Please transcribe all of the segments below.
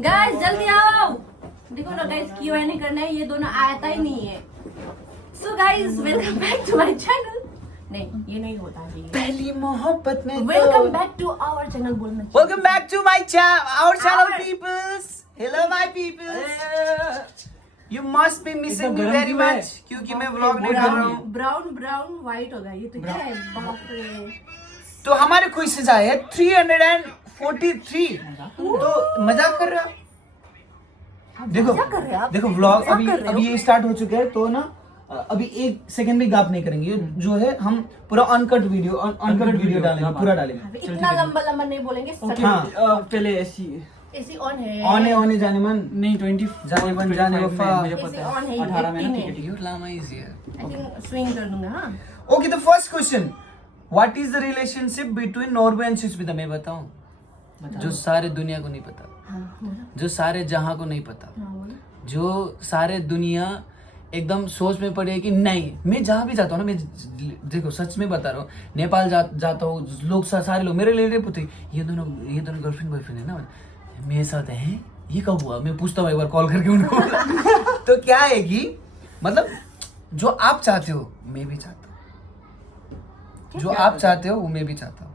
Guys जल्दी आओ। देखो ना गाइस Q&A नहीं करना है, ये दोनों आता ही नहीं है। So guys welcome back to my channel. नहीं ये नहीं होता है। पहली मोहब्बत में welcome back to our channel बोलना चाहिए। Welcome back to my our channel peoples. Hello my peoples. You must be missing me very much क्योंकि मैं व्लॉग नहीं कर रहा हूँ। ब्राउन ब्राउन व्हाइट होगा ये तो क्या है? बाप रे। तो हमारे क्वेश्चन आए हैं 343। तो मजाक कर रहे हो? देखो व्लॉग अभी ये स्टार्ट हो चुके हैं तो ना अभी एक सेकंड भी गैप नहीं करेंगे। ये जो है हम पूरा अनकट वीडियो डालेंगे, पूरा डालेंगे। इतना लंबा लंबा नहीं बोलेंगे। हाँ पहले ऐसी एसी ऑन है। ऑन है जाने मन नहीं 20 जाने मन जाने वफा। मुझे एसी पता ऑन है है 18 में ना 18 ठीक है लामा इजी है। आई थिंक स्विंग कर दूंगा। हाँ okay the first question, what is the relationship between Norway and Sushmita? मैं बताऊं जो सारे दुनिया को नहीं पता, हाँ बोलो। जो सारे जहां को नहीं पता, हाँ बोलो। जो सारे दुनिया एकदम सोच में पड़े कि नहीं। मैं जहाँ भी जाता हूँ ना, मैं देखो सच में बता रहा हूँ, नेपाल जाता हूँ, लोग सारे लोग मेरे रिलेटिव पूछते ये दोनों गर्लफ्रेंड बॉयफ्रेंड है ना, मेरे साथ है। ये कब हुआ? मैं पूछता हूँ एक बार कॉल करके उनको। तो क्या है कि मतलब जो आप चाहते हो मैं भी चाहता हूँ, जो आप चाहते हो वो मैं भी चाहता हूँ।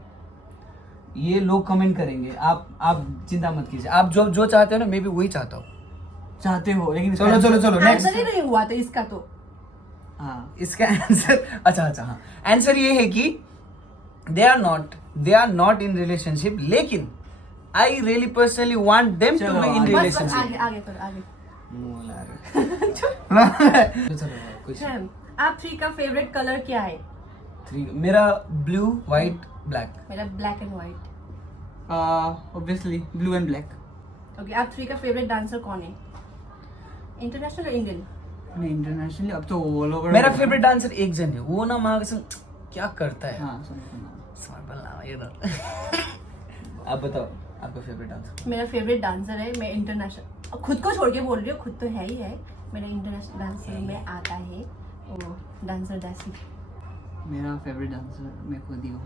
ये लोग कमेंट करेंगे, आप चिंता मत कीजिए। आप जो चाहते हो ना मैं भी वही चाहता हूँ। चाहते हो लेकिन चलो नेक्स्ट। आंसर ही नहीं हुआ था इसका तो। हाँ इसका आंसर अच्छा हाँ, आंसर ये है कि they are not in relationship, लेकिन I really personally want them to be in बस रिलेशनशिप। आगे आगे करो आगे। कुछ आप थ्री का फेवरेट कलर क्या है? 3 मेरा ब्लू व्हाइट ब्लैक। मेरा black and white. Obviously blue and black. Okay आप थ्री का फेवरेट डांसर कौन है? इंटरनेशनल और इंडियन? नहीं इंटरनेशनली अब तो ऑल ओवर। मेरा फेवरेट डांसर एक जन है, वो ना माँ कसम क्या करता है। हाँ स्मार्ट बनना ये तो। आप बताओ आपका फेवरेट डांसर? मेरा फेवरेट डांसर है, मैं इंटरनेशनल खुद को छोड़ के बोल रही हूँ, खुद तो है ही है। मेरा इंटरनेशनल डांसर में आता है वो डांसर डैसी। मेरा फेवरेट डांसर मैं खुद ही हूँ।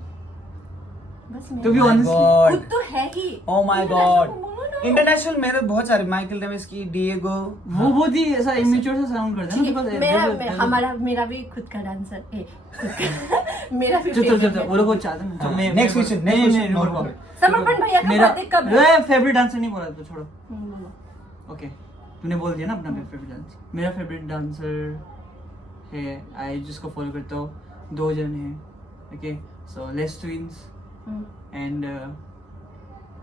बस To be मैं honest, खुद तो है ही। ओ माय International गॉड, को बोलो ना। इंटरनेशनल मेरे बहुत सारे, माइकल डेमेस्की, डिएगो। वो बहुत ही ऐसा इमेच्योर सा साउंड करता है ना। ठीक है, because मेरा भी खुद का डांसर है। मेरा भी चल favorite है। वो लोग चाहते हैं ना। नेक्स्ट क्वेश्चन नहीं समर्पण भैया का मेरा बर्थडे कब है? फेवरेट डांसर नहीं बोला तो छोड़ो। बोलो। ओके तूने बोल दिया ना अपना फेवरेट डांसर। मेरा फेवरेट डांसर है, आई जिसको फॉलो करता हूँ, 2 जन हैं। Okay so Les Twins and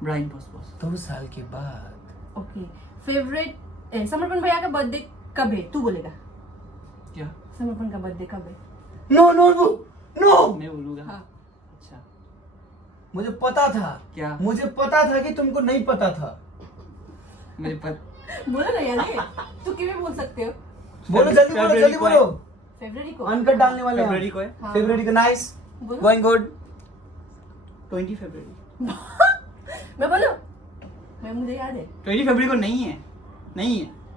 Brian Puspos. 2 साल के बाद। ओके फेवरेट समर्पण भैया का बर्थडे कब है? तू बोलेगा क्या समर्पण का बर्थडे कब है? नो नो नो, मैं बोलूँगा? हाँ। अच्छा मुझे पता था। क्या? मुझे पता था कि तुमको नहीं पता था। मुझे पता। बोलो ना यार, तू क्यों बोल सकते हो? बोलो जल्दी बोलो। फेब्रुअरी को अनकट डालने वाले फरवरी को है। हाँ। फेब्रुअरी का नाइस बोलो। Going good. 20 फरवरी। मैं बोलूं? मैं मुझे याद है 20 फरवरी को नहीं है।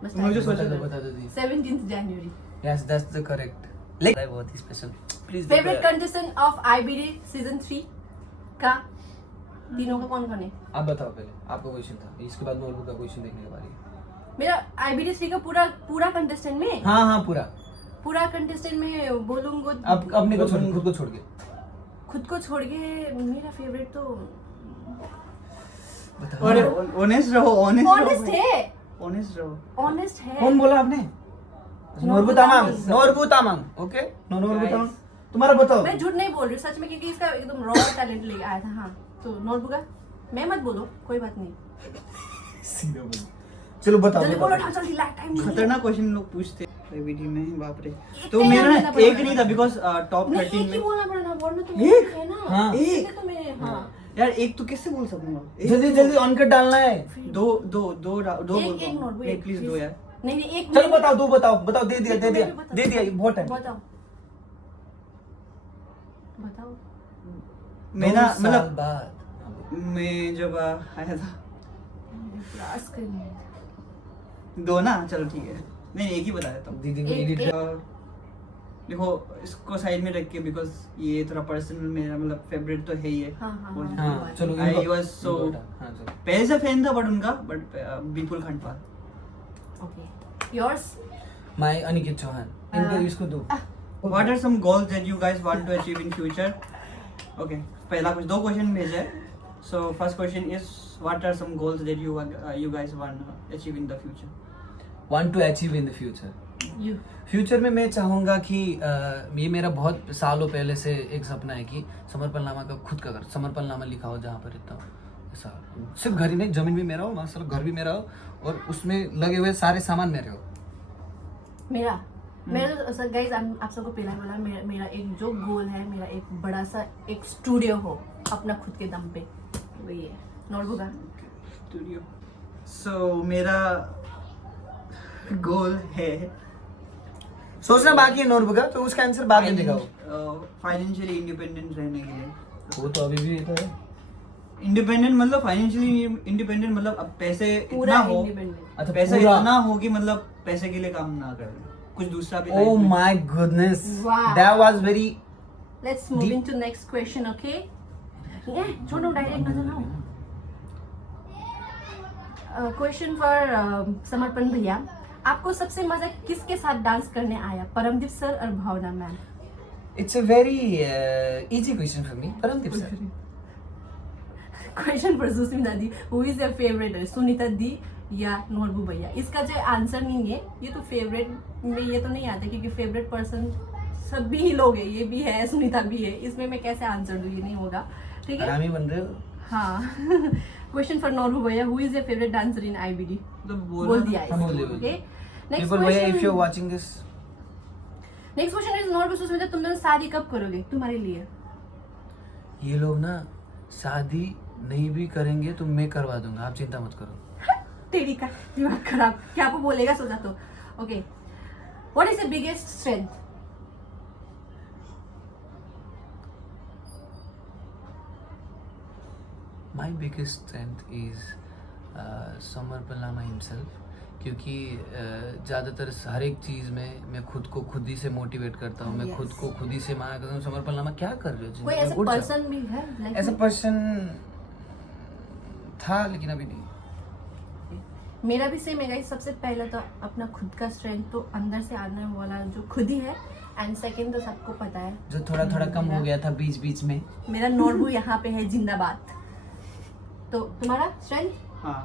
बस मुझे टाइम। सोचा था। बता दो दी। 17th जनवरी। Yes that's the correct. Like बहुत ही special. Please favourite contestant of IBD season 3 का तीनों का कौन है? आप बताओ पहले, आपका क्वेश्चन था, इसके बाद नोटबुक का क्वेश्चन देखने के बारे में। मेरा आईबीडी 3 का पूरा कंटेस्टेंट में हाँ पूरा कंटेस्टेंट में बोलूंगा। अब अपने को छोड़, खुद को छोड़ के। खुद को छोड़ के मेरा फेवरेट तो बताओ। और ऑनेस्ट रहो। ऑनेस्ट है। ऑनेस्ट रहो। कौन बोला आपने? नोरबू तामांग। ओके नोरबू तामांग। तुम्हारा बताओ। मैं झूठ नहीं बोल रही हूँ, सच में, क्योंकि इसका एकदम रॉ टैलेंट लेके आया था। हाँ तो नोटबुक का मैं मत बोलो, कोई बात नहीं। चलो बताओ जल्दी बोलो ना, जल्दी टाइम नहीं है। खतरनाक क्वेश्चन लोग पूछते हैं वीडियो में, बाप रे। तो एक मेरा लेना पड़ेगा। एक नहीं था बिकॉज टॉप नहीं 13 एक ही में। बोलना पड़ा ना, बोलना तो एक? है ना। हाँ। इसलिए तो मैंने हाँ यार एक तो कैसे बोल सकूंगा? जल्दी अनकट डालना है। दो एक नोटबुक नहीं प्लीज दो यार। नहीं एक चलो बताओ, दो बताओ दे दिया बहुत टाइम। बताओ मैं ना 2 साल मतलब बाद मैं जब आया था क्लास करनी 2 ना, चलो ठीक है। नहीं एक ही बता देता हूँ। दीदी को एक- एडिट एक- देखो इसको साइड में रख के, बिकॉज ये थोड़ा पर्सनल मेरा मतलब फेवरेट तो है ही है। हाँ चलो I इनको- was so- इनको हटा, हाँ चलो। पहले से फैन था बट उनका, but Vipul Khandpal. Okay yours my Aniket Chauhan, इनको इसको दो। What are some goals that you guys want to achieve in future? Okay, पहला कुछ 2 क्वेश्चन भेजा है। So first question is what are some goals that you guys want to achieve in the future? Want to achieve in the future. You future में मैं चाहूंगा कि ये मेरा बहुत सालों पहले से एक सपना है कि समर्पणनामा का खुद का घर, समर्पणनामा लिखा हो जहाँ पर इतना ऐसा, सिर्फ घर ही नहीं, जमीन भी मेरा हो, माशाल्लाह घर भी मेरा हो, और उसमें लगे हुए सारे सामान मेरे हो। मेरा तो गाइस आप सबको पहला बोला, मेरा एक जो गोल है, मेरा एक बड़ा सा एक स्टूडियो हो अपना खुद के दम पे, वही है। नोटबुक का Studio. So मेरा गोल है सोचना बाकी है नोटबुक का, तो उसका आंसर बाद में दिखाओ। फाइनेंशियली इंडिपेंडेंट रहने के लिए। वो तो अभी भी है। इंडिपेंडेंट मतलब फाइनेंशियली इंडिपेंडेंट मतलब अब पैसे इतना पूरा हो, इंडिपेंडेंट। अच्छा पैसा पूरा। इतना हो कि मतलब पैसे के लिए काम ना करे, कुछ दूसरा भी। Oh my goodness, Wow. that was very let's move Deep. Into next question. Okay छोड़ो डायरेक्ट नजर ना हो। क्वेश्चन फॉर समर्पण भैया, आपको सबसे मजा किसके साथ डांस करने आया, परमदीप सर और Bhavna ma'am? It's a very easy question for me. Paramdeep sir. Question for Sushmita di, who is your favourite, Sunita di या नोरबू भैया? इसका जो आंसर नहीं है, ये तो फेवरेट में ये तो नहीं आता, क्योंकि फेवरेट पर्सन सभी ही लोग है, ये भी है, सुनीता भी है, इसमें मैं कैसे आंसर दूँ, ये नहीं होगा। ठीक है, आरामी बन रहे हो। हाँ। क्वेश्चन फॉर नोरबू भैया, who is your favourite dancer in IBD? तो बोल दिया है। हाँ, बोल दिया, बोल ओके दिया। नेक्स्ट People, भैया, if you're question watching this, next question is Norbu Sushmita, तुम लोग शादी कब करोगे? तुम्हारे लिए ये लोग ना शादी नहीं भी करेंगे तो मैं करवा दूंगा, आप चिंता मत करो। तेरी का दिमाग खराब, क्या वो बोलेगा सोचा तो। Okay what is the biggest strength? My biggest strength is समर्पण हिमसेल्फ, क्योंकि ज़्यादातर हर एक चीज़ में मैं खुद को खुद ही से मोटिवेट करता हूँ, मैं Yes. खुद को खुद ही से मना करता हूँ, समर्पण नामा क्या कर रहे हो कोई जिंदगी में? ऐसा उठ जाओ। पर्सन भी है लाइफ ऐसा में? पर्सन था लेकिन अभी नहीं। मेरा भी सेम है गाइस। सबसे पहले तो अपना खुद का स्ट्रेंथ तो अंदर से आने वाला जो खुद ही है, एंड सेकंड तो सबको पता है जो थोड़ा थोड़ा कम हो गया था बीच बीच में। मेरा नोरबू यहाँ पे है जिंदाबाद। तो तुम्हारा स्ट्रेंथ? हाँ,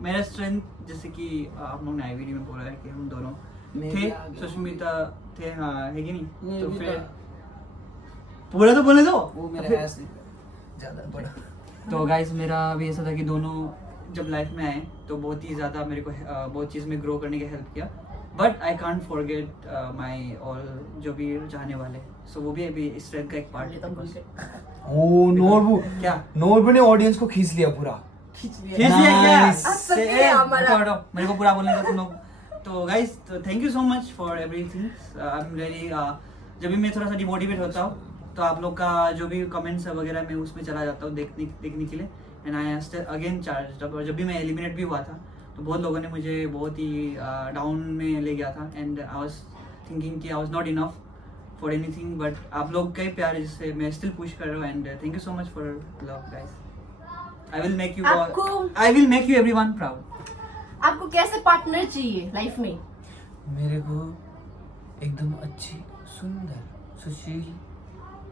मेरा स्ट्रेंथ जैसे कि आप लोगों ने आईवीडी में बोला है कि हम दोनों मैं थे, भी आ गया। सुष्मिता थे, हाँ है कि नहीं? मैं तो भी फिर था। पूरा तो बोले दो। वो मेरा फिर- ऐसे ज़्यादा बड़ा। तो गाइस मेरा भी ऐसा था कि दोनों जब लाइफ में आए तो बहुत ही ज़्यादा मेरे को बहुत चीज़ में ग्रो करने की हेल्प किया, but I can't forget my all जो भी चाहने वाले, सो वो भी अभी स्ट्रेंथ का एक पार्ट है बस। ओ नोरबू, क्या नोरबू ने ऑडियंस को खींच लिया पूरा। खींच खींच लिया। लिया क्या? Nice. आप सबके ए, हमारा- हटो, हटो, मेरे को पूरा बोलने दो तुम लोग। तो guys thank you so much for everything. I am really, जब भी मैं थोड़ा सा डिमोटिवेट होता हूँ तो आप लोग का जो भी कमेंट्स वगैरह मैं उसमें चला जाता हूँ देखने के लिए, एंड आई अगेन चार्ज। जब भी मैं एलिमिनेट भी हुआ था तो बहुत लोगों ने मुझे बहुत ही डाउन में ले गया था, एंड आई वाज थिंकिंग कि I was not enough for anything, but आप लोग का ही प्यार है जिससे मैं स्टिल पुश कर रहा हूँ, and thank you so much for love guys. I will make you everyone proud. आपको कैसे पार्टनर चाहिए लाइफ में? मेरे को एकदम अच्छी सुंदर सुशील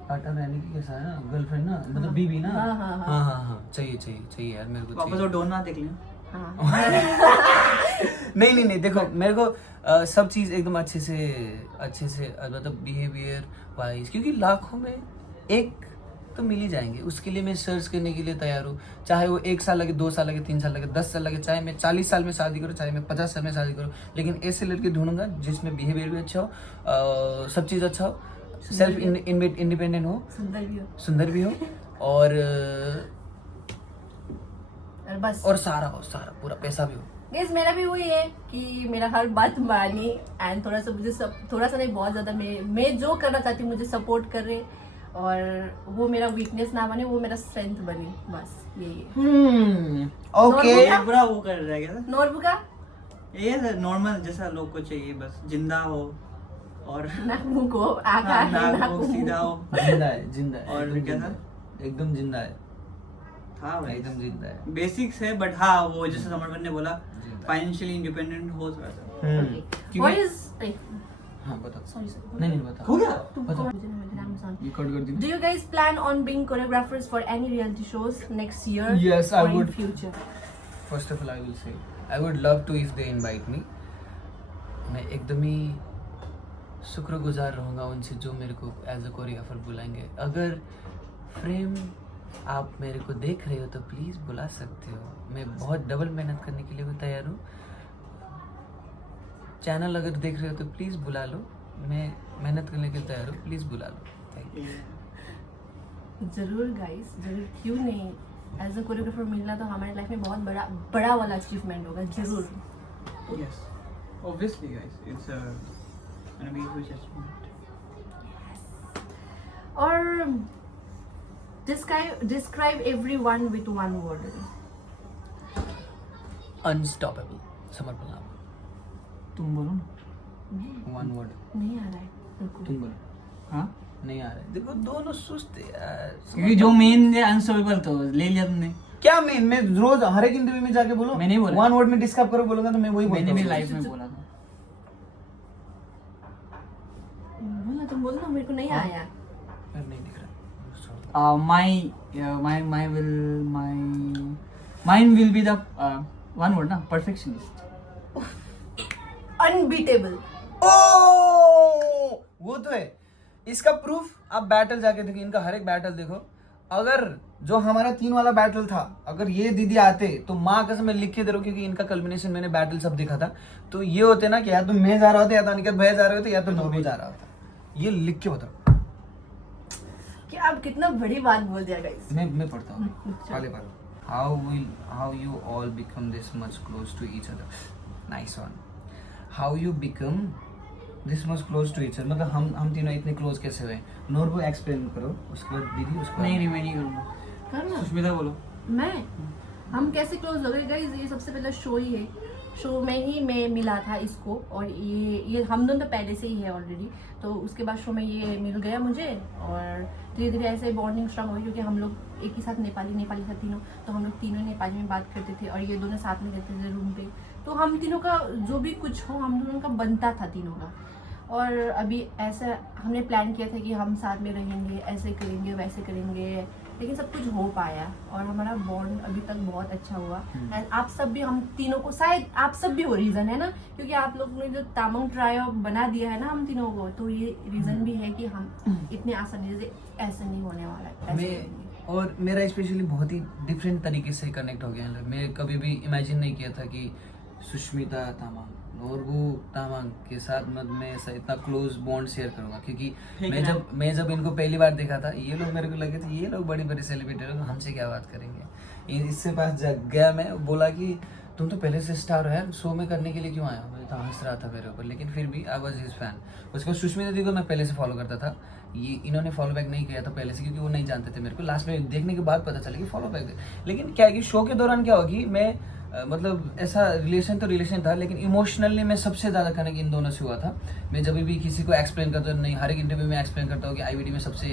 पार्टनर रहने की, कैसा है ना, गर्लफ्रेंड ना, मतलब बीवी ना। हाँ, हाँ, हाँ। हाँ हाँ हाँ, चाहिए यार, मेरे को वापस वो चाहिए। डोना देख लें। हाँ। नहीं देखो मेरे को सब चीज एकदम अच्छे से मतलब बिहेवियर वाइज, क्योंकि लाखों में एक तो मिल ही जाएंगे, उसके लिए मैं सर्च करने के लिए तैयार हूँ, चाहे वो 1 साल लगे, 2 साल लगे, 3 साल लगे, 10 साल लगे, चाहे मैं 40 साल में शादी करूँ, चाहे मैं 50 साल में शादी करूँ, लेकिन ऐसे लड़के ढूंढूंगा जिसमें बिहेवियर भी अच्छा हो, सब चीज़ अच्छा हो, सेल्फ इंडिपेंडेंट हो, सुंदर भी हो, सुंदर भी हो, और बस। और सारा पूरा पैसा भी हो। गाइस मेरा भी वही है कि मेरा हर बात मानी, एंड थोड़ा सा मुझे थोड़ा सा नहीं, बहुत ज्यादा मैं जो करना चाहती हूँ मुझे सपोर्ट कर रहे, और वो मेरा वीकनेस ना बने, वो मेरा स्ट्रेंथ बने, बस यही है। ओके। नॉर्मल पूरा वो कर रहा है क्या? नोरबू का ये नॉर्मल जैसा लोग को चाहिए, बस जिंदा हो, और नाक मुंह को आँख हाँ, है, नाक नाक मुंह मुंह। सीधा हो जिंदा है और एकदम क्या जिंदा था? है, एकदम जिंदा है, था भाई एकदम जिंदा है। बेसिक्स है बट हाँ वो जैसे समरवन ने बोला जिंदा है। फाइनेंशियली इंडिपेंडेंट हो थोड़ा सा Okay. क्योंकि- What is हाँ बता। sorry sir. नहीं बता। हो गया बता। Amazon. ये कट कर दी। Do you guys plan on being choreographers for any reality shows next year? Yes, I or in would. future. First of all, I will say I would love to if they invite me. मैं एकदम ही शुक्रगुजार रहूँगा उनसे जो मेरे को as a choreographer बुलाएंगे। अगर फ्रेम आप मेरे को देख रहे हो तो प्लीज़ बुला सकते हो। मैं बहुत डबल मेहनत करने के लिए भी तैयार हूँ। चैनल अगर देख रहे हो तो प्लीज़ बुला लो। मैं मेहनत करने के लिए तैयार हूँ, प्लीज़ बुला लो। Thank you. जरूर गाइस, जरूर, क्यों नहीं। एज अ कोरियोग्राफर मिलना तो हमारे लाइफ में बहुत बड़ा बड़ा वाला अचीवमेंट होगा, जरूर। Yes, obviously, guys, it's an amazing achievement. और describe everyone with one word. Unstoppable. समर्पण नाम। तुम बोलो ना। One word. नहीं आ रहा है बिल्कुल। तुम बोलो। हाँ नहीं आ रहा है। देखो दोनों सुस्त है यार। क्योंकि जो मेन है अनस्टॉपेबल तो ले लिया तुमने। क्या मैं रोज हर एक इंटरव्यू में जाके बोलूं? मैं नहीं बोला। वन वर्ड में डिस्क्राइब करो बोलूंगा तो मैं वही बोलता मैंने भी हूँ। लाइफ में बोला था। बोलना, तुम बोलना, मेरे को नहीं हाँ? आया। फिर नहीं दिख रहा। Mine will be the one word ना perfectionist. Unbeatable. ओ वो तो है। इसका प्रूफ आप बैटल जाके देखो, इनका हर एक बैटल देखो। अगर जो हमारा 3 वाला बैटल था, अगर ये दीदी आते तो माँ कसम मैं लिख के दे रहा हूँ, क्योंकि इनका कल्बिनेशन मैंने बैटल सब देखा था। तो ये होते ना कि या तो मैं जा रहा होता, या तो अनिकेत भैया जा रहे होते, या तो नोबी जा रहा होता। ये लिख के बताओ। कि आप कितना बड़ी बात बोल दिया गाइस। मैं पढ़ता हूँ पहले पर। How you all become this much close to each other? Nice one. How you become this much close to each other? मतलब हम तीनों इतने क्लोज कैसे हुए? नोरबू एक्सप्लेन करो, उसके बाद दीदी उसके बाद। नहीं मैं नहीं करूँगा। करना सुष्मिता बोलो। मैं, हम कैसे क्लोज हो गए गाइस? ये सबसे पहले शो ही है। शो में ही मैं मिला था इसको, और ये हम दोनों तो पहले से ही है ऑलरेडी। तो उसके बाद शो में ये मिल गया मुझे, और धीरे धीरे ऐसे बॉन्डिंग स्ट्रांग हुई, क्योंकि हम लोग एक ही साथ नेपाली था तीनों। तो हम लोग तीनों नेपाली में बात करते थे, और ये दोनों साथ में रहते थे रूम पे। तो हम तीनों का जो भी कुछ हो, हम दोनों का बनता था तीनों का। और अभी ऐसा हमने प्लान किया था कि हम साथ में रहेंगे, ऐसे करेंगे वैसे करेंगे, लेकिन सब कुछ हो पाया, और हमारा बॉन्ड अभी तक बहुत अच्छा हुआ। एंड आप सब भी, हम तीनों को, शायद आप सब भी वो रीज़न है ना, क्योंकि आप लोग ने जो तामंग ट्रायो बना दिया है ना हम तीनों को, तो ये रीज़न भी है कि हम इतने आसानी से ऐसे नहीं होने वाला है, ऐसे मैं और मेरा स्पेशली बहुत ही डिफरेंट तरीके से कनेक्ट हो गया। मैं कभी भी इमेजिन नहीं किया था कि सुष्मिता तामांग, नोरबू तामांग के साथ मैं ऐसा इतना क्लोज बॉन्ड शेयर करूंगा। क्योंकि मैं जब इनको पहली बार देखा था, ये लोग मेरे को लगे थे ये लोग बड़ी बड़ी सेलिब्रिटी लोग, हमसे क्या बात करेंगे। इससे पास जग गया मैं, बोला कि तुम तो पहले से स्टार है, शो में करने के लिए क्यों आया? मैं तो हंस रहा था मेरे ऊपर, लेकिन फिर भी आई वॉज हिज फैन। उसके बाद सुष्मिता दी को मैं पहले से फॉलो करता था। ये इन्होंने फॉलो बैक नहीं किया था पहले से, क्योंकि वो नहीं जानते थे मेरे को। लास्ट में देखने के बाद पता चला कि फॉलो बैक दे। लेकिन क्या है कि शो के दौरान क्या होगी, मैं मतलब ऐसा रिलेशन था, लेकिन इमोशनली मैं सबसे ज़्यादा कनेक्ट इन दोनों से हुआ था। मैं जब भी किसी को एक्सप्लेन करता हूँ, नहीं हर एक इंटरव्यू में एक्सप्लेन करता हूँ कि आईवीडी में सबसे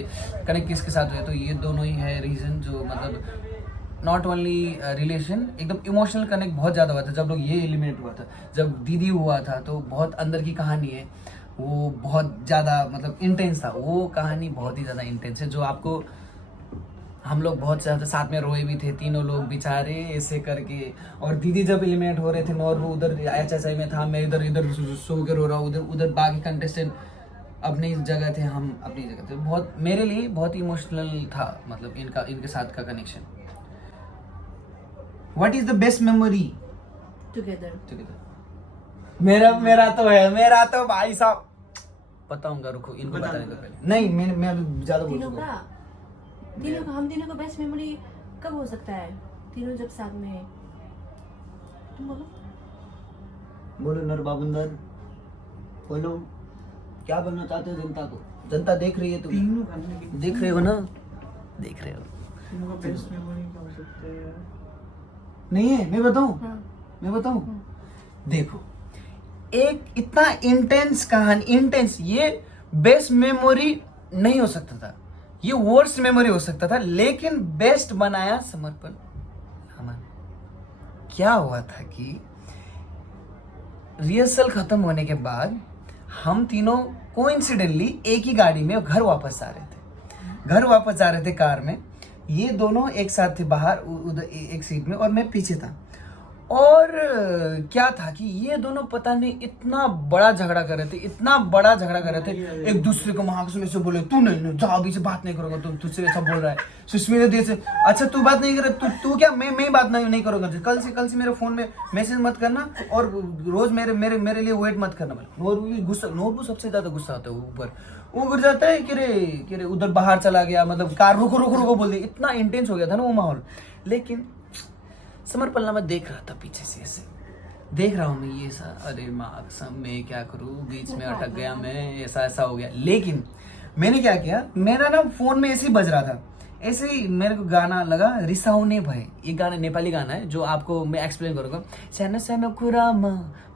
कनेक्ट किसके साथ हुए, तो ये दोनों ही है रीज़न। जो मतलब नॉट ओनली रिलेशन, एकदम इमोशनल कनेक्ट बहुत ज़्यादा हुआ था जब लोग ये एलिमिनेट हुआ था। जब दीदी हुआ था तो बहुत अंदर की कहानी है, वो बहुत ज़्यादा मतलब इंटेंस था। वो कहानी बहुत ही ज़्यादा इंटेंस है, जो आपको, हम लोग बहुत ज़्यादा साथ में रोए भी थे तीनों लोग बेचारे ऐसे करके। और दीदी जब एलिमिनेट हो रहे थे, नोरबू उधर HSI में था, मैं इधर सो के रो रहा हूँ, उधर बाकी कंटेस्टेंट अपनी जगह थे, हम अपनी जगह थे। बहुत मेरे लिए बहुत इमोशनल था, मतलब इनके साथ का connection. What is the best memory together. मेरा तो भाई साहब बताऊंगा, रुको इनको बता बताने दो। तो पहले। नहीं मैं अभी ज्यादा बोल तीनों चुका का हम तीनों का बेस्ट मेमोरी कब हो सकता है? तीनों जब साथ में है। तुम बोलो। बोलो नरबाबंदर, बोलो क्या बनना चाहते हो जनता को? जनता देख रही है, तुम तीनों करने की देख रहे हो ना, देख रहे हो। तीनों का बेस्ट मेमोरी क्या हो सकता है यार? नहीं है, मैं बताऊं? हाँ। मैं बताऊं? हाँ। देखो, एक इतना इंटेंस कहानी, इंटेंस, ये बेस्ट मेमोरी नहीं हो सकता था, ये वर्स्ट मेमोरी हो सकता था, लेकिन बेस्ट बनाया समर्पण अमन। क्या हुआ था कि रिहर्सल खत्म होने के बाद हम तीनों कोइंसिडेंटली एक ही गाड़ी में घर वापस जा रहे थे कार में। ये दोनों एक साथ थे बाहर उधर एक सीट में और मैं पीछे था। और क्या था कि ये दोनों पता नहीं इतना बड़ा झगड़ा कर रहे थे, एक दूसरे को वहां सुने से बोले तू नहीं जा, अभी से बात नहीं करूंगा, तुम तुझसे ऐसा बोल रहा है। सुष्मिता दी से अच्छा तू बात नहीं कर, तू क्या, मैं बात नहीं करूंगा, कल से मेरे फोन में मैसेज मत करना और रोज मेरे लिए वेट मत करना। नोरबू सबसे ज्यादा गुस्सा होता है, ऊपर वो गिर जाता है कि रे उधर बाहर चला गया, मतलब कार रुको बोल दी। इतना इंटेंस हो गया था ना वो माहौल। लेकिन समर्पण मैं देख रहा था पीछे से, ऐसे देख रहा हूँ मैं ये सा, अरे माँ सब मैं क्या करूँ, बीच में अटक गया मैं, ऐसा हो गया। लेकिन मैंने क्या किया, मेरा ना फोन में ऐसे ही बज रहा था, ऐसे ही मेरे को गाना लगा रिसाउने भए। ये गाना नेपाली गाना है जो आपको मैं एक्सप्लेन करूंगा। सानो सानो कुरामा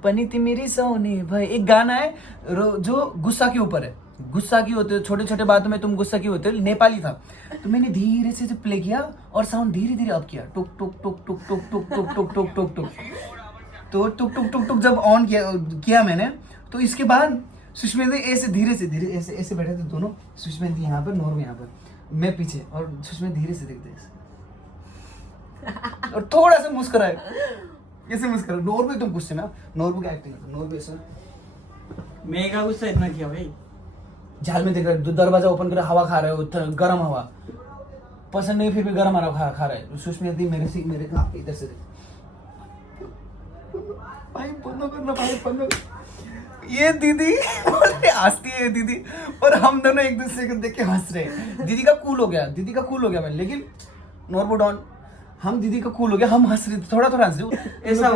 पनि तिमी रिसाउने भए, एक गाना है जो गुस्सा के ऊपर है, गुस्सा की होते हो, छोटे छोटे बातों में तुम गुस्सा की होते हो, नेपाली था। तो मैंने धीरे से प्ले किया और साउंड धीरे धीरे अप किया, टुक टुक टुक टुक टुक टुक टुक टुक टुक टुक टुक। तो टुक टुक टुक टुक जब ऑन किया मैंने, तो इसके बाद सुष्मिता ऐसे धीरे से ऐसे बैठे थे दोनों, सुष्मिता यहाँ पर, नोर यहाँ पर, मैं पीछे, और सुष्मिता धीरे से देखते ऐसे और थोड़ा सा मुस्कुराए, ऐसे मुस्कुराए। नोर एकदम गुस्से ना, नोर की एक्टिंग, नोर ऐसे मेगा गुस्सा इतना किया भाई, झाल में देख रहे, दरवाजा ओपन कर हवा खा रहे हो, गर्म हवा पसंद नहीं, फिर भी गर्म हवा खा रहे। सुष्मिता दी मेरे इधर से भाई बंद करना, भाई बंद। ये दीदी हंसती है दीदी, और हम दोनों एक दूसरे को देख के हंस रहे। दीदी का कूल हो गया मैं, लेकिन नॉर्मोडॉन हम दीदी का कूल हो गया, हम हंस रहे, थोड़ा हंस रहे। ऐसा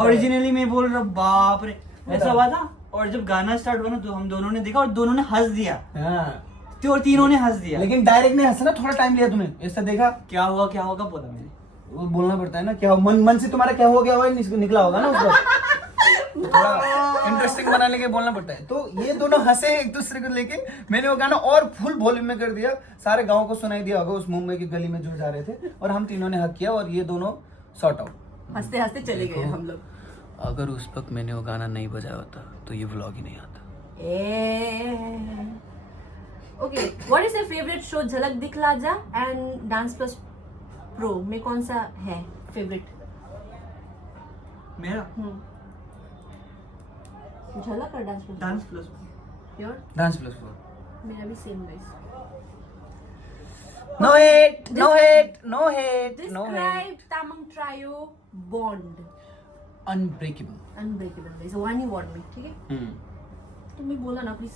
ओरिजिनली मैं बोल रहा, बाप रे ऐसा हुआ था। और जब गाना स्टार्ट हुआ ना तो हम दोनों ने देखा और दोनों ने हंस दिया। तो और तीनों ने हंस दिया, लेकिन डायरेक्ट नहीं हंसा ना, थोड़ा टाइम लिया तुम्हें, ऐसा देखा क्या हुआ कब बोला मैंने, वो बोलना पड़ता है ना, क्या मन से तुम्हारा क्या हो गया होगा निकला होगा ना उसको, थोड़ा इंटरेस्टिंग बनाने के बोलना पड़ता है। तो ये दोनों हंसे एक दूसरे को लेके, मैंने वो गाना और फुल वॉल्यूम में कर दिया, सारे गांव को सुनाई दिया होगा, उस मुंबई की गली में जो जा रहे थे, और हम तीनों ने हक किया और ये दोनों सॉर्ट आउट, हंसते हंसते चले गए हम लोग। अगर उस वक्त मैंने वो गाना नहीं बजाया होता तो ये व्लॉग ही नहीं आता। Okay, what is your favourite show? झलक दिखला जा एंड डांस प्लस प्रो में कौन सा है फेवरेट? मेरा झलक और dance plus your? Dance plus pro. मेरा भी same guys. No hate. Describe Tamang Trio Bond. Unbreakable. Guys, one word में, ठीक है? तुम भी बोला ना प्लीज।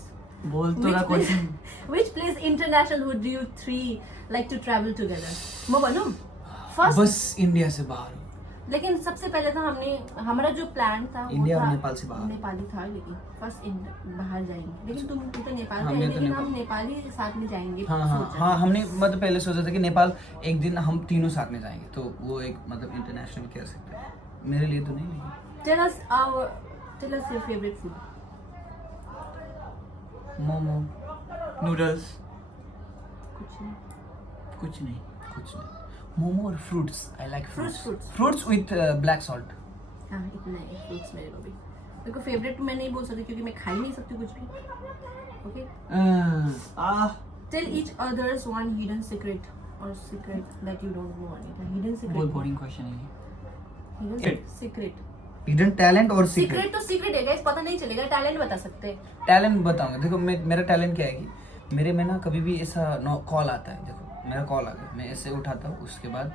बोल तो रहा question. Which place international would you three like to travel together? मैं बनूं? First. बस इंडिया से बाहर। लेकिन सबसे पहले तो हमारा जो प्लान था इंडिया वो और था नेपाल से बाहर। नेपाली था, लेकिन फर्स्ट बाहर जाएंगे। लेकिन तुम तो नेपाल हाँ, में, मैं तो लेकिन नेपाल। हम नेपाली साथ में जाएंगे। हाँ, हमने मतलब पहले सोचा था कि नेपाल एक दिन हम तीनों साथ में जाएंगे, तो वो एक मतलब इंटरनेशनल कह सकते हैं, मेरे लिए तो नहीं। Tell us your favorite food. Momo. Noodles. कुछ नहीं। मोमो और fruits, I like Fruits. Fruits with black salt. हाँ, इतना है फ्रूट्स मेरे को भी। मेरे को फेवरेट मैं नहीं बोल सकती क्योंकि मैं खा ही नहीं सकती कुछ भी। Okay, tell each others one hidden secret और secret that you don't know any. Hidden secret बहुत बोरिंग क्वेश्चन है ये। हिडन सीक्रेट हिडन टैलेंट और सीक्रेट। सीक्रेट तो सीक्रेट है गाइस, पता नहीं चलेगा। टैलेंट बता सकते हैं। टैलेंट बताऊंगा, देखो मेरा टैलेंट क्या है कि मेरे में ना कभी भी ऐसा कॉल आता है, देखो मेरा कॉल आ गया, मैं ऐसे उठाता हूँ, उसके बाद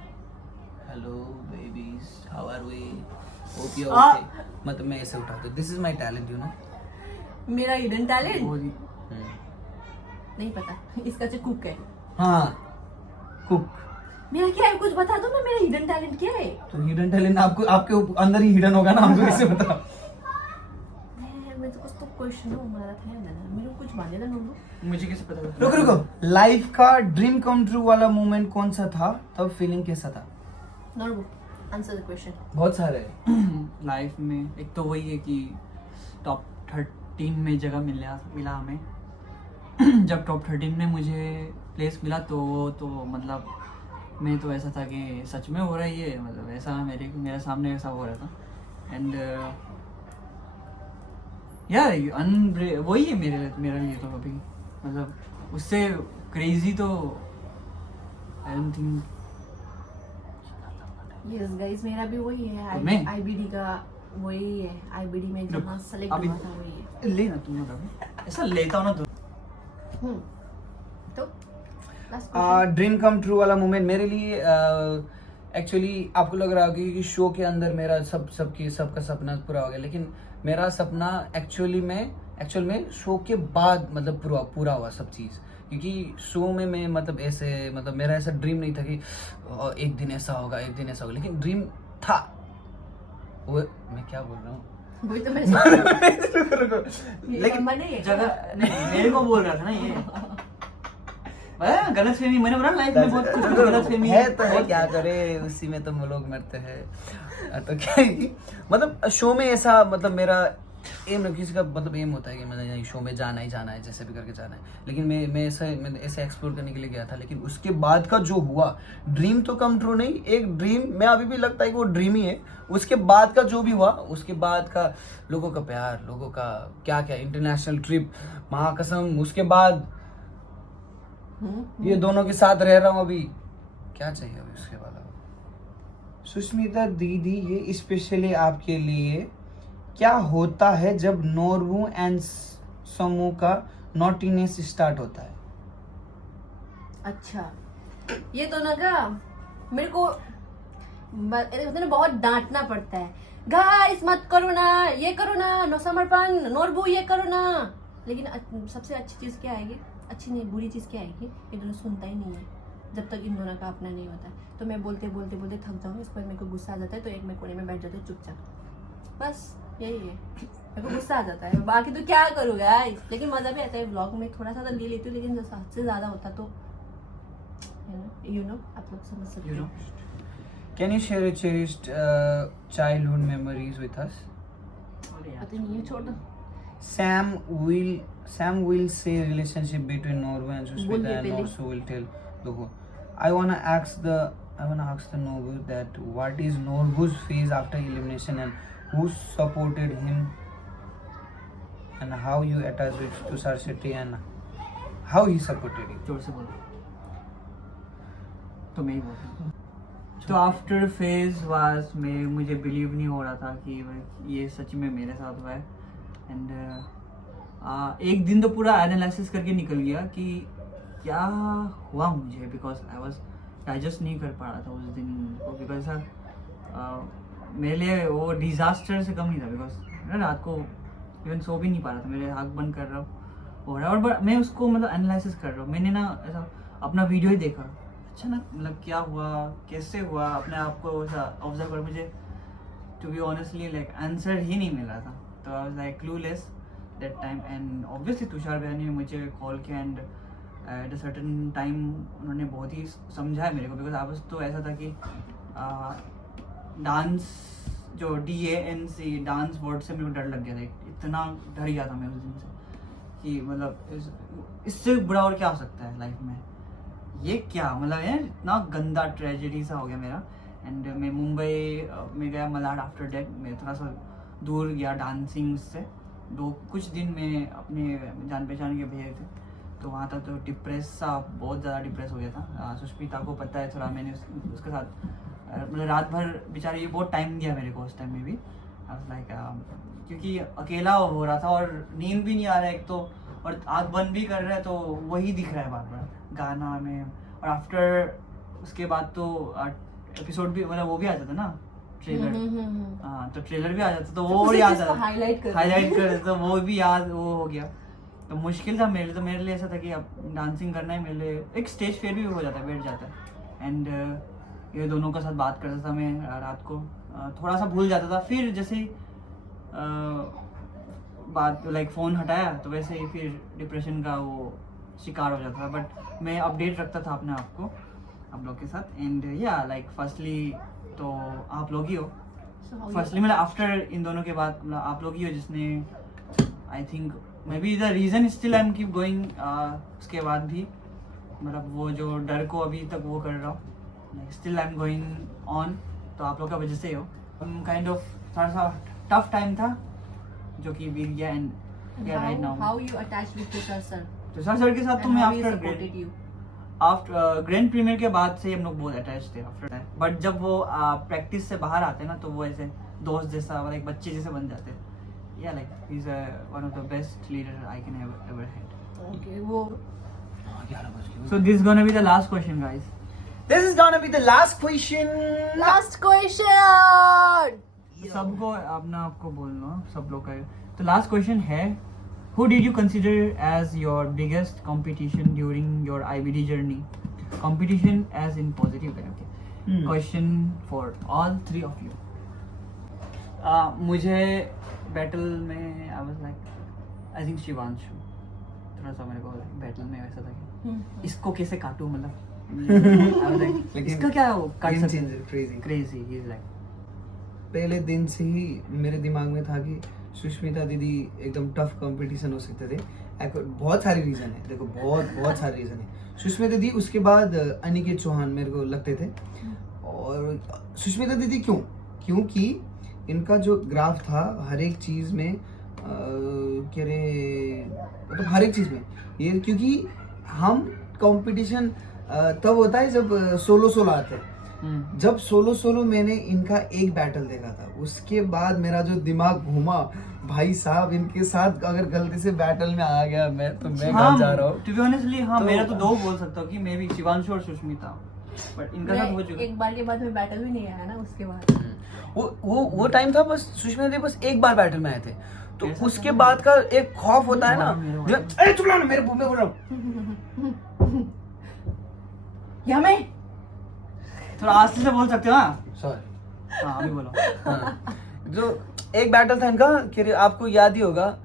hello babies how are we, hope you okay, मतलब मैं ऐसे उठाता हूँ। This is my talent, you know. मेरा हिडन टैलेंट बहुत ही- नहीं पता, इसका जो कुक है। हाँ, कुक। मेरा क्या है, कुछ बता दो ना, मेरा हिडन टैलेंट क्या है? तो हिडन टैलेंट आपके अंदर ही हिडन होगा ना, हमको कैसे पता? मैं तो कुछ तो क्वेश्चन हो हमारा था ना, मेरे को कुछ माने ना नोनो। मुझे कैसे पता? रुको, लाइफ का ड्रीम कम ट्रू वाला मोमेंट कौन सा था, तब फीलिंग कैसा था? नोनो आंसर द क्वेश्चन। बहुत सारे हैं। लाइफ में एक तो वही है कि टॉप 13 में जगह मिला हमें जब टॉप 13 में मुझे प्लेस मिला तो मतलब मैं तो ऐसा था कि सच में हो रहा है ये, मतलब ऐसा मेरे सामने ऐसा हो रहा था। एंड यार वही है मेरे लिए तो अभी, मतलब उससे क्रेजी तो I don't think. Yes guys, मेरा भी वही है, तुम्हें? आईबीडी का वही है, आईबीडी में जहाँ सेलेक्ट अभी- हुआ था वही है। लेना तुम लोग अभी ऐसा लेता हो ना तो तो last question. Dream come true वाला मोमेंट मेरे लिए एक्चुअली आपको लग रहा होगा कि शो के अंदर मेरा सबका सपना पूरा हो गया, लेकिन मेरा सपना एक्चुअल में शो के बाद मतलब पूरा हुआ सब चीज़। क्योंकि शो में मैं मतलब ऐसे मतलब मेरा ऐसा ड्रीम नहीं था कि एक दिन ऐसा होगा, लेकिन ड्रीम था। वो मैं क्या बोल रहा हूँ वही तो मैं लेकिन जगह नहीं, मेरे को बोल रहा था ना ये गलत फहमी। मैंने बोला लाइफ में बहुत कुछ गलत फहमी है तो है, क्या करे, उसी में तो हम लोग मरते हैं। तो क्या ही, मतलब शो में ऐसा मतलब मेरा एम नहीं, किसी का मतलब एम होता है कि मतलब शो में जाना ही जाना है, जैसे भी करके जाना है। लेकिन मैं ऐसे एक्सप्लोर करने के लिए गया था। लेकिन उसके बाद का जो हुआ, ड्रीम तो कम ट्रू नहीं, एक ड्रीम मैं अभी भी लगता है कि वो ड्रीम ही है। उसके बाद का जो भी हुआ, उसके बाद का लोगों का प्यार, लोगों का क्या क्या इंटरनेशनल ट्रिप, महाकसम, उसके बाद ये दोनों के साथ रह रहा हूँ अभी, क्या चाहिए अभी उसके बाद। सुष्मिता दीदी, ये स्पेशली आपके लिए, क्या होता है जब नोरबू एंड समू का नॉटीनेस स्टार्ट होता है? अच्छा, ये तो ना का मेरे को बहुत डांटना पड़ता है, गाइस मत करो ना, ये करो ना, नो समर्पण, नोरबू ये करो ना। लेकिन सबसे अच्छी चीज़ क्या आएगी, अच्छी नहीं बुरी चीज़ क्या आएगी, ये दोनों सुनता ही नहीं है जब तक इन दोनों का अपना नहीं होता है। तो मैं बोलते थक जाऊँ, इस पर मेरे को गुस्सा आ जाता है, तो एक मैं कोने में बैठ जाती हूँ चुपचाप, बस यही है। मेरे को गुस्सा आ जाता है, बाकी तो क्या करूँ गाइस। लेकिन मज़ा भी आता है, ब्लॉग में थोड़ा सा तो ले लेती हूँ, लेकिन जैसा हद से ज़्यादा होता तो यू नो आप लोग समझ सकते हो। Can you share your cherished childhood memories with us? पता नहीं है, छोड़ दो। Sam will say relationship between Norbu and बोल Sushmita, दिया and पहले। also will tell Logo. I wanna ask the Norbu that what is Norbu's phase after elimination and who supported him and how you attached it to Saraswati and how he supported you. जोर से बोलो तो मैं ही बोलता हूँ। तो after phase was में मुझे बिलीव नहीं हो रहा था कि ये सच में मेरे साथ हुआ है। एंड एक दिन तो पूरा एनालिसिस करके निकल गया कि क्या हुआ मुझे, बिकॉज आई वाज डाइजेस्ट नहीं कर पा रहा था उस दिन को, बिकॉज ऐसा मेरे लिए वो डिजास्टर से कम नहीं था। बिकॉज रात को इवन सो भी नहीं पा रहा था, मेरे आँख बंद कर रहा हो रहा है और मैं उसको मतलब एनालिसिस कर रहा हूँ। मैंने ना ऐसा अपना वीडियो ही देखा, अच्छा ना मतलब क्या हुआ, कैसे हुआ, अपने आप को ऐसा ऑब्जर्व कर। मुझे to be honestly like answer ही नहीं मिला था, तो I was like clueless that time. And obviously Tushar bhaiya ने मुझे कॉल किया and at a certain time उन्होंने बहुत ही समझाया मेरे को, बिकॉज आपस तो ऐसा था कि डांस जो DANC डांस वर्ड से मेरे को डर लग गया था, इतना डर गया था मैं उस दिन से कि मतलब इससे बुरा और क्या हो सकता है लाइफ में, ये क्या मतलब है, इतना गंदा ट्रेजेडी सा हो गया मेरा। एंड मैं मुंबई में गया मलाड आफ्टर डेट, मैं थोड़ा सा दूर गया डांसिंग से, कुछ दिन में अपने जान पहचान के भैया थे, तो वहाँ तक तो डिप्रेस सा बहुत ज़्यादा डिप्रेस हो गया था। सुष्मिता को पता है थोड़ा, मैंने उसके साथ मतलब रात भर बेचारे ये बहुत टाइम दिया मेरे को उस टाइम में भी, लाइक क्योंकि अकेला हो रहा था और नींद भी नहीं आ रहा है एक तो, और आँख बंद भी कर रहा है तो वही दिख रहा है बार बार गाना में। और आफ्टर उसके बाद तो एपिसोड भी मतलब वो भी आ जाता ना ट्रेलर, हाँ तो ट्रेलर भी आ जाता तो वो याद आता, हाईलाइट कर तो वो भी याद वो हो गया। तो मुश्किल था मेरे लिए, तो मेरे लिए ऐसा था कि अब डांसिंग करना है मेरे लिए, एक स्टेज फेयर भी हो जाता है, बैठ जाता है। एंड ये दोनों के साथ बात करता था मैं रात को, थोड़ा सा भूल जाता था, फिर जैसे ही बात लाइक फ़ोन हटाया तो वैसे ही फिर डिप्रेशन का वो शिकार हो जाता था। बट मैं अपडेट रखता था अपने आप को आप लोग के साथ। एंड या लाइक फर्स्टली तो आप लोग ही हो, फर्स्टली मतलब आफ्टर इन दोनों के बाद मतलब आप लोग ही हो जिसने I think maybe the reason still I am keep going, उसके बाद भी मतलब वो जो डर को अभी तक वो कर रहा हूँ, still I am going on, तो आप लोग का वजह से ही हो। काइंड ऑफ थोड़ा सा टफ टाइम था जो कि बीत गया, and right now How you attached with Tushar sir? Tushar sir के साथ तो And मैं how he after supported you? Grand premiere के बाद से हम लोग बहुत अटैच थे आफ्टर, बट जब वो प्रैक्टिस से बाहर आते हैं ना तो वो ऐसे दोस्त जैसा और एक बच्चे जैसे बन जाते हैं। या like he is one of the best leader I can ever had. Okay, वो 11 बज गए। So this gonna be the last question guys. This is gonna be the last question. last question. सबको अपना आपको बोलना, सब लोग का। तो लास्ट क्वेश्चन है, who did you consider as your biggest competition during your IBD journey? Competition as in positive way, okay? Question for all three of you. मुझे बैटल में I was like, I think Shivanshu, थोड़ा सा मेरे को battle में वैसा था कि इसको कैसे काटूं, मतलब I was like, लेकिन इसका क्या वो काट game सकते changer, crazy. crazy, he is like पहले दिन से ही मेरे दिमाग में था कि सुष्मिता दीदी एकदम टफ कंपटीशन हो सकते थे। बहुत सारे रीज़न है, देखो बहुत सारे रीज़न है। सुष्मिता दीदी, उसके बाद अनिकेत चौहान मेरे को लगते थे। और सुष्मिता दीदी क्योंकि इनका जो ग्राफ था हर एक चीज़ में मतलब हर एक चीज़ में ये, क्योंकि हम कंपटीशन तब होता है जब सोलो आते हैं। जब सोलो मैंने इनका एक बैटल देखा था, उसके बाद मेरा जो दिमाग घूमा, भाई साहब इनके साथ अगर गलती से बैटल में आ गया मैं तो मैं घर जा रहा हूँ। टू बी ऑनेस्टली हाँ, तो- मेरा तो दो बोल सकता हूँ कि मे बी शिवांशु और सुष्मिता, बट इनका साथ हो चुका। एक बार के बाद में बैटल भी नहीं आया ना उसके बाद। वो टाइम था, बस सुष्मिता दीदी बस एक बार बैटल में आए थे, तो उसके बाद का एक खौफ होता है ना। अरे चुप रहो ना, मेरे मुंह में बोल रहा हूँ। या मैं थोड़ा आस्ते से बोल सकते हो हाँ। सॉरी। हाँ अभी बोलो। हाँ, जो एक बैटल था इनका, कि आपको याद ही होगा,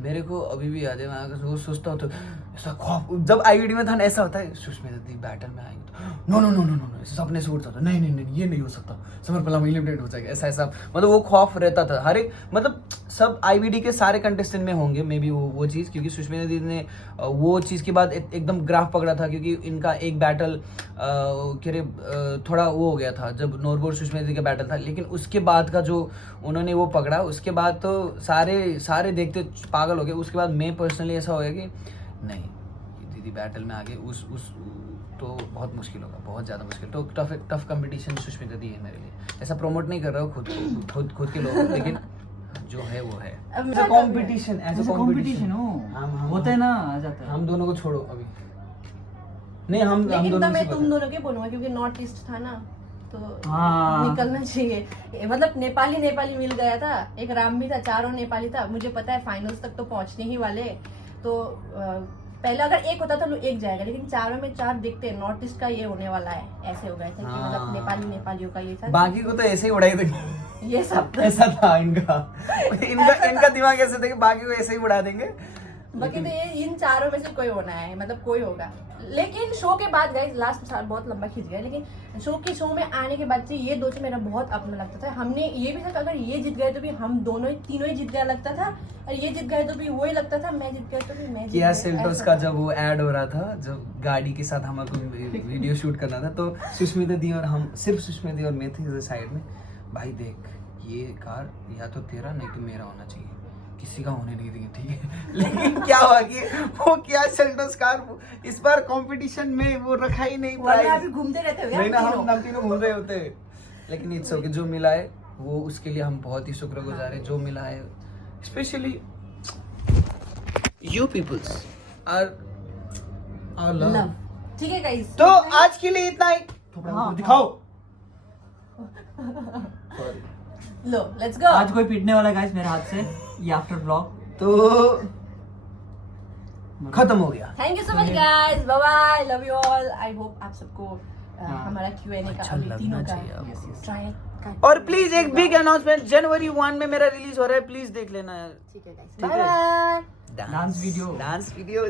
मेरे को अभी भी याद है, मैं अगर वो सोचता हूँ तो ऐसा खौफ, जब आईआईटी में था ना ऐसा होता है, सुष्मिता दी बैटल में आएंगे तो नो सपने से उठता था, नहीं ये नहीं हो सकता, समर पला में एलिमिनेट हो जाएगा, ऐसा मतलब वो खौफ रहता था हर एक, मतलब सब आईबीडी के सारे कंटेस्टेंट में होंगे मे बी वो चीज़, क्योंकि सुष्मिता दीदी ने वो चीज़ के बाद एकदम ग्राफ पकड़ा था, क्योंकि इनका एक बैटल थोड़ा वो हो गया था जब नोरबोर सुष्मिता दीदी का बैटल था, लेकिन उसके बाद का जो उन्होंने वो पकड़ा, उसके बाद तो सारे देखते पागल हो गए। उसके बाद मैं पर्सनली ऐसा हो गया कि नहीं, दीदी बैटल में आगे उस तो बहुत मुश्किल होगा, बहुत ज़्यादा मुश्किल। तो टफ कंपटीशन सुष्मिता दी है मेरे लिए। ऐसा प्रमोट नहीं कर रहा हूँ खुद के लोग, लेकिन जो है वो है। कंपटीशन एज अ कंपटीशन होता है ना, आ जाता है। हम दोनों को छोड़ो अभी, नहीं हम लेकिन दोनों तब मैं से तुम दोनों के बोलूंगा, क्योंकि नॉर्थ ईस्ट था ना, तो हाँ। निकलना चाहिए। मतलब नेपाली मिल गया था, एक राम भी था, चारों नेपाली था। मुझे पता है फाइनल्स तक तो पहुंचने ही वाले, तो पहले अगर एक होता तो एक जाएगा, लेकिन चारों में चार दिखते हैं। नॉर्थ ईस्ट का ये होने वाला है, ऐसे हो गए थे कि मतलब नेपालियों का ये था, बाकी को तो ऐसे ही उड़ाई देंगे, ये सब ऐसा था इनका दिमाग ऐसे था कि बाकी को ऐसे ही उड़ा देंगे। बाकी तो ये इन चारों में से कोई होना है, मतलब कोई होगा। लेकिन शो के बाद गाइस, लास्ट साल बहुत लंबा खींच गया, लेकिन शो में आने के बाद से ये दो से मेरा बहुत अपना लगता था। हमने ये भी था कि अगर ये जीत गए तो भी हम तीनों ही जीत गया लगता था, और ये जीत गए तो भी वही लगता था, मैं जीत गया तो भी मैं जीत किया गया, सेल्टोस ऐसा का था। जब वो ऐड हो रहा था, जब गाड़ी के साथ हमारे को वीडियो शूट करना था, तो सुष्मिता दी और हम, सिर्फ सुष्मिता दी और मैं थे साइड में, भाई देख ये कार या तो तेरा नहीं तो मेरा होना चाहिए, किसी का होने नहीं देंगे, ठीक है। लेकिन क्या हुआ कि वो क्या सेल्टोस कार इस बार कंपटीशन में वो रखा ही नहीं, वरना अभी घूमते रहते हो यार नहीं ना, तीनों। हम तीनों घूम रहे होते। लेकिन इट्स ओके, जो मिला है वो उसके लिए हम बहुत ही शुक्रगुजार है। जो मिला है, specially you peoples are love. ठीक है गाइस, तो आज के लिए इतना ही। हाँ, दिखाओ। लो लेट्स गो। आज कोई पीटने वाला गाइस मेरे हाथ से, ये आफ्टर ब्लॉग तो खत्म हो गया। Thank you so much guys, bye bye, love you all. I hope आप सबको हमारा Q&A का अच्छा अभी लगना तीनों का चाहिए आपको। ट्राई। और प्लीज एक बिग अनाउंसमेंट, जनवरी 1 में मेरा रिलीज हो रहा है, प्लीज देख लेना यार। ठीक है गाइस, ठीक बाय है। Bye. Dance video. Dance video